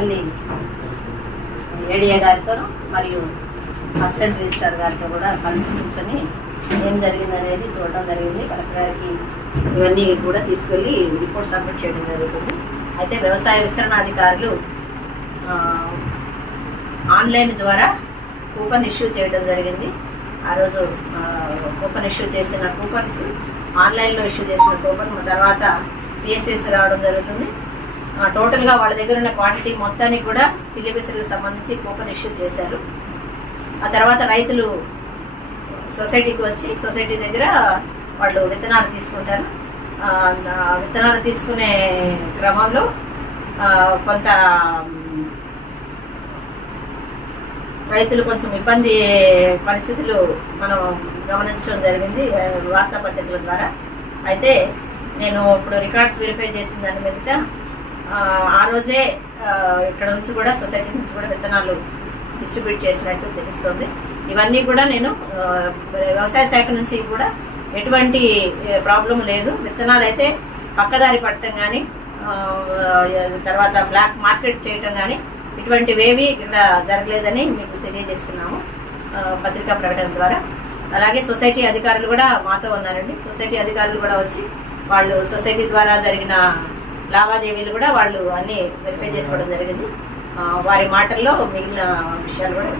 Tadepalli ADA గారితో మరియు assistant registrar గారితో కూడా కలిసి కూర్చొని ఏం జరిగిందనేది చూడడం జరిగింది. కలెక్టర్ గారికి ఇవన్నీ కూడా తీసుకెళ్ళి రిపోర్ట్ సబ్మిట్ చేయడం జరుగుతుంది. అయితే వ్యవసాయ విస్తరణాధికారులు ఆన్లైన్ ద్వారా కూపన్ ఇష్యూ చేయడం జరిగింది. ఆ రోజు కూపన్ ఇష్యూ చేసిన కూపన్స్ ఆన్లైన్లో ఇష్యూ చేసిన కూపన్ తర్వాత పిఎస్ఎస్ రావడం జరుగుతుంది. టోటల్గా వాళ్ళ దగ్గర ఉన్న క్వాంటిటీ మొత్తానికి కూడా పిల్లిబిసరికి సంబంధించి కూపన్ ఇష్యూ చేశారు. ఆ తర్వాత రైతులు సొసైటీకి వచ్చి సొసైటీ దగ్గర వాళ్ళు విత్తనాలు తీసుకుంటారు. విత్తనాలు తీసుకునే క్రమంలో కొంత రైతులు కొంచెం ఇబ్బంది పరిస్థితులు మనం గమనించడం జరిగింది వార్తాపత్రికల ద్వారా. అయితే నేను ఇప్పుడు రికార్డ్స్ వెరిఫై చేసిన దాని మీదట ఆ రోజే ఇక్కడ నుంచి కూడా సొసైటీ నుంచి కూడా విత్తనాలు డిస్ట్రిబ్యూట్ చేసినట్టు తెలుస్తుంది. ఇవన్నీ కూడా నేను వ్యవసాయ శాఖ నుంచి కూడా ఎటువంటి ప్రాబ్లం లేదు. విత్తనాలు అయితే పక్కదారి పట్టడం కానీ తర్వాత బ్లాక్ మార్కెట్ చేయటం కానీ ఇటువంటివేవి ఇక్కడ జరగలేదని మీకు తెలియజేస్తున్నాము పత్రికా ప్రకటన ద్వారా. అలాగే సొసైటీ అధికారులు కూడా మాతో ఉన్నారండి. సొసైటీ అధికారులు కూడా వచ్చి వాళ్ళు సొసైటీ ద్వారా జరిగిన లావాదేవీలు కూడా వాళ్ళు అన్నీ వెరిఫై చేసుకోవడం జరిగింది. వారి మాటల్లో మిగిలిన విషయాలు కూడా